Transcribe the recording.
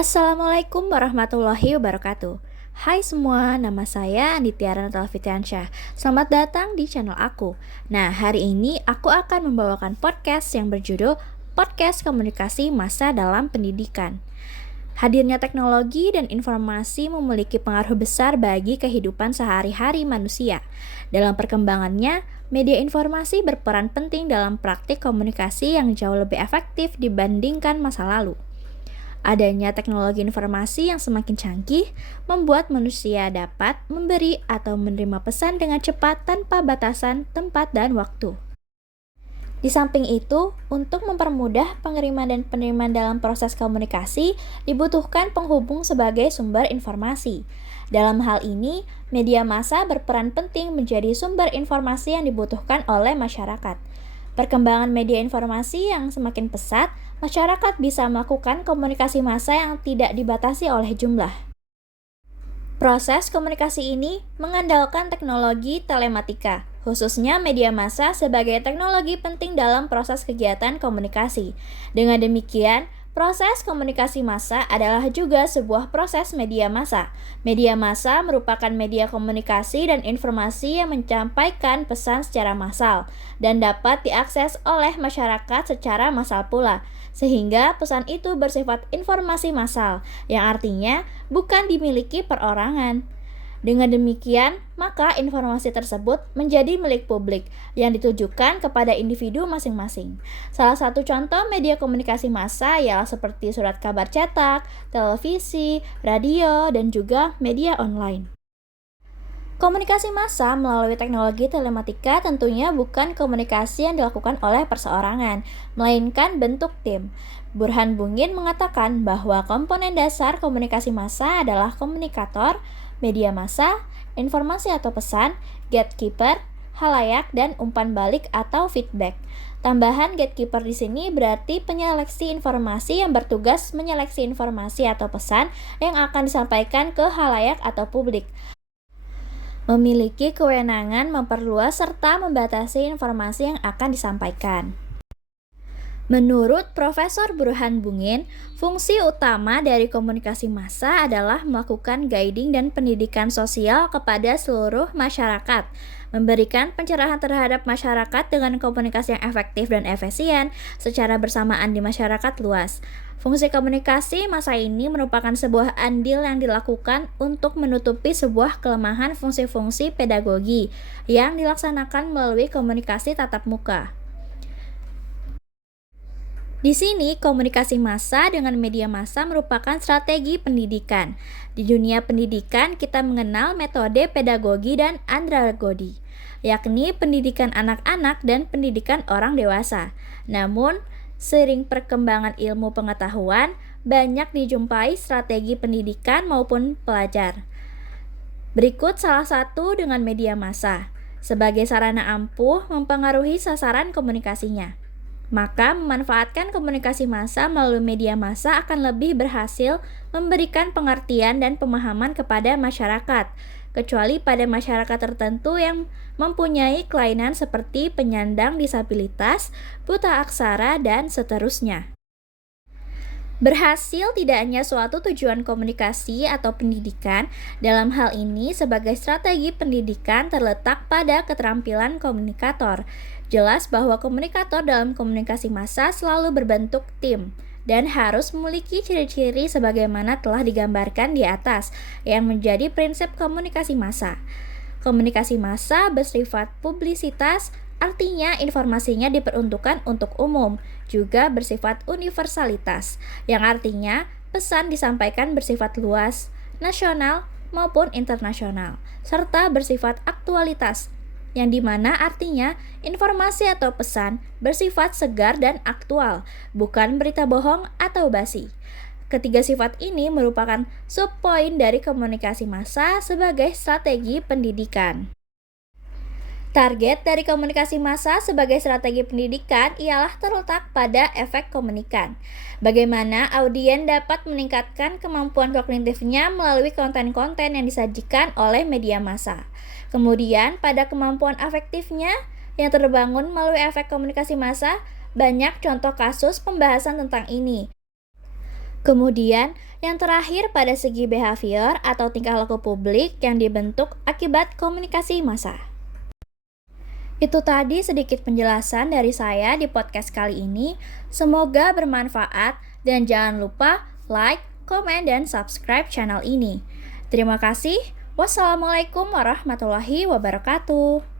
Assalamualaikum warahmatullahi wabarakatuh. Hai semua, nama saya Anditiara Natal Fitriansyah. Selamat datang di channel aku. Nah, hari ini aku akan membawakan podcast yang berjudul Podcast Komunikasi Masa dalam Pendidikan. Hadirnya teknologi dan informasi memiliki pengaruh besar bagi kehidupan sehari-hari manusia. Dalam perkembangannya, media informasi berperan penting dalam praktik komunikasi yang jauh lebih efektif dibandingkan masa lalu. Adanya teknologi informasi yang semakin canggih membuat manusia dapat memberi atau menerima pesan dengan cepat tanpa batasan tempat dan waktu. Di samping itu, untuk mempermudah pengiriman dan penerimaan dalam proses komunikasi, dibutuhkan penghubung sebagai sumber informasi. Dalam hal ini, media massa berperan penting menjadi sumber informasi yang dibutuhkan oleh masyarakat. Perkembangan media informasi yang semakin pesat, masyarakat bisa melakukan komunikasi massa yang tidak dibatasi oleh jumlah. Proses komunikasi ini mengandalkan teknologi telematika, khususnya media massa sebagai teknologi penting dalam proses kegiatan komunikasi. Dengan demikian, proses komunikasi massa adalah juga sebuah proses media massa. Media massa merupakan media komunikasi dan informasi yang menyampaikan pesan secara massal dan dapat diakses oleh masyarakat secara massal pula, sehingga pesan itu bersifat informasi massal, yang artinya bukan dimiliki perorangan. Dengan demikian, maka informasi tersebut menjadi milik publik yang ditujukan kepada individu masing-masing. Salah satu contoh media komunikasi massa ialah seperti surat kabar cetak, televisi, radio, dan juga media online. Komunikasi massa melalui teknologi telematika tentunya bukan komunikasi yang dilakukan oleh perseorangan, melainkan bentuk tim. Burhan Bungin mengatakan bahwa komponen dasar komunikasi massa adalah komunikator, media massa, informasi atau pesan, gatekeeper, halayak, dan umpan balik atau feedback. Tambahan gatekeeper di sini berarti penyeleksi informasi yang bertugas menyeleksi informasi atau pesan yang akan disampaikan ke halayak atau publik. Memiliki kewenangan memperluas serta membatasi informasi yang akan disampaikan. Menurut Profesor Burhan Bungin, fungsi utama dari komunikasi massa adalah melakukan guiding dan pendidikan sosial kepada seluruh masyarakat, memberikan pencerahan terhadap masyarakat dengan komunikasi yang efektif dan efisien secara bersamaan di masyarakat luas. Fungsi komunikasi massa ini merupakan sebuah andil yang dilakukan untuk menutupi sebuah kelemahan fungsi-fungsi pedagogi yang dilaksanakan melalui komunikasi tatap muka. Di sini, komunikasi massa dengan media massa merupakan strategi pendidikan. Di dunia pendidikan, kita mengenal metode pedagogi dan andragogi, yakni pendidikan anak-anak dan pendidikan orang dewasa. Namun, seiring perkembangan ilmu pengetahuan, banyak dijumpai strategi pendidikan maupun pelajar. Berikut salah satu dengan media massa, sebagai sarana ampuh mempengaruhi sasaran komunikasinya. Maka memanfaatkan komunikasi massa melalui media massa akan lebih berhasil memberikan pengertian dan pemahaman kepada masyarakat, kecuali pada masyarakat tertentu yang mempunyai kelainan seperti penyandang disabilitas, buta aksara, dan seterusnya. Berhasil tidak hanya suatu tujuan komunikasi atau pendidikan, dalam hal ini sebagai strategi pendidikan terletak pada keterampilan komunikator. Jelas bahwa komunikator dalam komunikasi massa selalu berbentuk tim dan harus memiliki ciri-ciri sebagaimana telah digambarkan di atas yang menjadi prinsip komunikasi massa. Komunikasi massa bersifat publisitas, artinya informasinya diperuntukkan untuk umum, juga bersifat universalitas, yang artinya pesan disampaikan bersifat luas, nasional maupun internasional, serta bersifat aktualitas, yang dimana artinya informasi atau pesan bersifat segar dan aktual, bukan berita bohong atau basi. Ketiga sifat ini merupakan subpoin dari komunikasi massa sebagai strategi pendidikan. Target dari komunikasi massa sebagai strategi pendidikan ialah terletak pada efek komunikan. Bagaimana audien dapat meningkatkan kemampuan kognitifnya melalui konten-konten yang disajikan oleh media massa. Kemudian, pada kemampuan afektifnya yang terbangun melalui efek komunikasi massa, banyak contoh kasus pembahasan tentang ini. Kemudian, yang terakhir pada segi behavior atau tingkah laku publik yang dibentuk akibat komunikasi massa. Itu tadi sedikit penjelasan dari saya di podcast kali ini. Semoga bermanfaat dan jangan lupa like, komen, dan subscribe channel ini. Terima kasih. Wassalamualaikum warahmatullahi wabarakatuh.